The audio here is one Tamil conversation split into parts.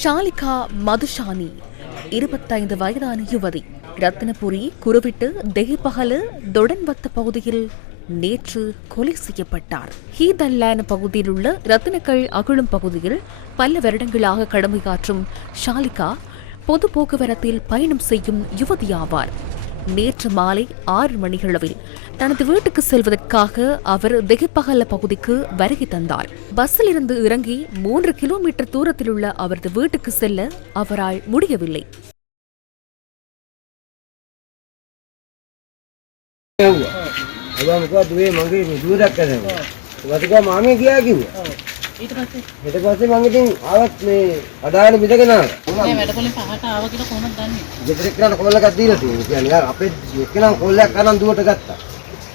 ஷாலிகா மதுஷானி இருபத்தைந்து வயதான யுவதி. ரத்தினபுரி குருவிட்டு தெஹிபகல தொடன்வத்த பகுதியில் நேற்று கொலை செய்யப்பட்டார். ஹீதல்லான பகுதியில் உள்ள ரத்தினக்கல் அகழும் பகுதியில் பல வருடங்களாக கடமையாற்றும் ஷாலிகா பொது போக்குவரத்தில் பயணம் செய்யும் யுவதியாவார். நேற்று மாலை ஆறு மணியளவில் தனது வீட்டுக்கு செல்வதற்காக அவர் வெகுப்பகல பகுதிக்கு வருகை தந்தார். பஸ்ஸில் இருந்து இறங்கி மூன்று கிலோமீட்டர் தூரத்தில் உள்ள அவரது வீட்டுக்கு செல்ல அவரால் முடியவில்லை. हुआ अब हमको अब ये ඊට පස්සේ ඊට පස්සේ මම ඉතින් ආවත් මේ අදාළ මිදගෙන ආවා. මේ වැඩකොලෙන් පහට ආව කියලා කොහොමද දන්නේ? ගෙදර එක්කනට කෝල් එකක් දීලා තියෙනවා. කියන්නේ යාර අපේ එක්කනම් කෝල් එකක් අරන් දුවට ගත්තා.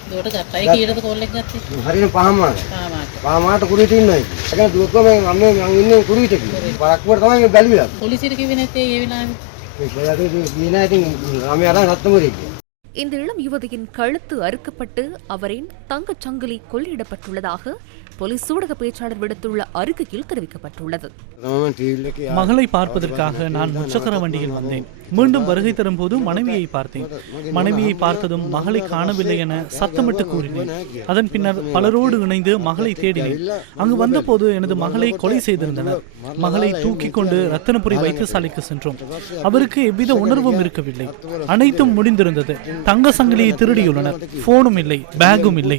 දුවට ගත්තා. ඒ කීයටද කෝල් එක ගත්තේ? හරියට පහමාර. තාමාට. පහමාට කුරුවිට ඉන්නවා ඉතින්. ඒකන දුවක්ව මම මම ඉන්නේ කුරුවිට කියලා. පරක්කුවට තමයි මේ බැලුවා. පොලිසියට කිව්වේ නැත්තේ ඒ වෙලාවේ. මේ කොල්ලාට ගියේ නැහැ ඉතින් ළමයා අරන් රත්නපුරේ ගියා. இந்த இளம் யுவதியின் கழுத்து அறுக்கப்பட்டு அவரின் தங்கச் சங்கிலி கொள்ளையிடப்பட்டுள்ளதாக போலீஸ் ஊடக பேச்சாளர் விடுத்துள்ள அறிக்கையில் தெரிவிக்கப்பட்டுள்ளது. மகளை பார்ப்பதற்காக நான் முச்சக்கர வண்டியில் வந்தேன். மீண்டும் வருகை தரும் போது மனைவியை பார்த்தேன். மனைவியை பார்த்ததும் மகளை காணவில்லை என சத்தமிட்டு கூறினேன். அதன் பின்னர் பலரோடு இணைந்து மகளை தேடினேன். அங்கு வந்தபோது எனது மகளை கொலை செய்திருந்தனர். மகளை தூக்கி கொண்டு ரத்தனபுரி வைத்தியசாலைக்கு சென்றோம். அவருக்கு எவ்வித உணர்வும் இருக்கவில்லை. அனைத்தும் முடிந்திருந்தது. தங்க சங்கிலியை திருடியுள்ளனர். போனும் இல்லை பேகும் இல்லை.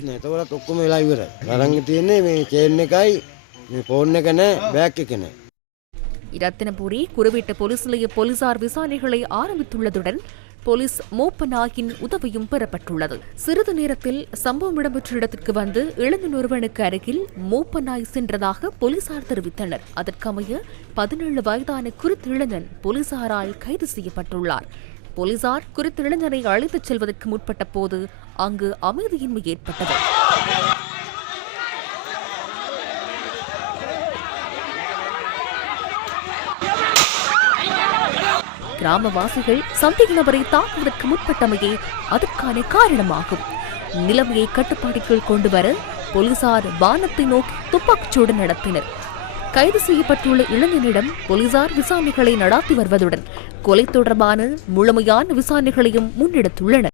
இரத்தினபுரி குறிப்பிட்ட போலீஸ் நிலைய போலீசார் விசாரணைகளை ஆரம்பித்துள்ளதுடன் போலீஸ் மோப்ப நாயின் உதவியும் பெறப்பட்டுள்ளது. சிறிது நேரத்தில் சம்பவம் இடம்பெற்ற இடத்திற்கு வந்து இழந்த ஒருவனுக்கு அருகில் மோப்ப நாய் சென்றதாக போலீசார் தெரிவித்தனர். அதற்கமைய பதினேழு வயதான குறித்த இளைஞன் போலீசாரால் கைது செய்யப்பட்டுள்ளார். போலீசார் குறித்த இளைஞரை அழைத்துச் செல்வதற்கு முற்பட்ட போது அங்கு அமைதியின்மை ஏற்பட்டது. கிராமவாசிகள் சந்தேக நபரை தாக்குவதற்கு முற்பட்டமையே அதற்கான காரணமாகும். நிலைமையை கட்டுப்பாட்டுக்குள் கொண்டு வர போலீசார் வானத்தை நோக்கி துப்பாக்கிச்சூடு நடத்தினர். கைது செய்யப்பட்டுள்ள இளைஞனிடம் போலீசார் விசாரணைகளை நடாத்தி வருவதுடன் கொலை தொடர்பான முழுமையான விசாரணைகளையும் முன்னெடுத்துள்ளனர்.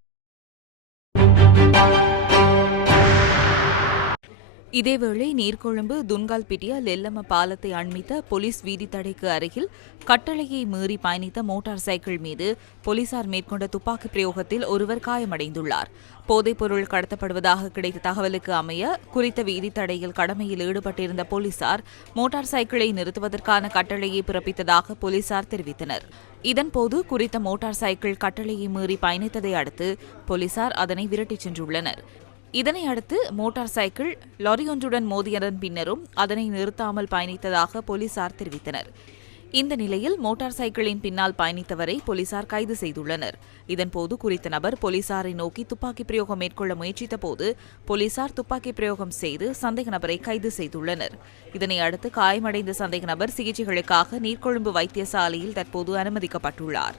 இதேவேளை நீர்கொழும்பு துன்கால்பிட்டியா லெல்லம பாலத்தை அண்மித்த போலீஸ் வீதி தடைக்கு அருகில் கட்டளையை மீறி பயணித்த மோட்டார் சைக்கிள் மீது போலீசார் மேற்கொண்ட துப்பாக்கி பிரயோகத்தில் ஒருவர் காயமடைந்துள்ளார். போதைப்பொருள் கடத்தப்படுவதாக கிடைத்த தகவலுக்கு அமைய குறித்த வீதி தடையில் கடமையில் ஈடுபட்டிருந்த போலீசார் மோட்டார் சைக்கிளை நிறுத்துவதற்கான கட்டளையை பிறப்பித்ததாக போலீசார் தெரிவித்தனர். இதன்போது குறித்த மோட்டார் சைக்கிள் கட்டளையை மீறி பயணித்ததை அடுத்து போலீசார் அதனை விரட்டிச் சென்றுள்ளனர். இதனை அடுத்து மோட்டார் சைக்கிள் லாரியொன்றுடன் மோதியதன் பின்னரும் அதனை நிறுத்தாமல் பயணித்ததாக போலீசார் தெரிவித்தனர். இந்த நிலையில் மோட்டார் சைக்கிளின் பின்னால் பயணித்தவரை போலீசார் கைது செய்துள்ளனர். இதன்போது குறித்த நபர் போலீசாரை நோக்கி துப்பாக்கி பிரயோகம் மேற்கொள்ள முயற்சித்த போது போலீசார் துப்பாக்கி பிரயோகம் செய்து சந்தேக நபரை கைது செய்துள்ளனர். இதனை அடுத்து காயமடைந்த சந்தேக நபர் சிகிச்சைகளுக்காக நீர்கொழும்பு வைத்தியசாலையில் தற்போது அனுமதிக்கப்பட்டுள்ளார்.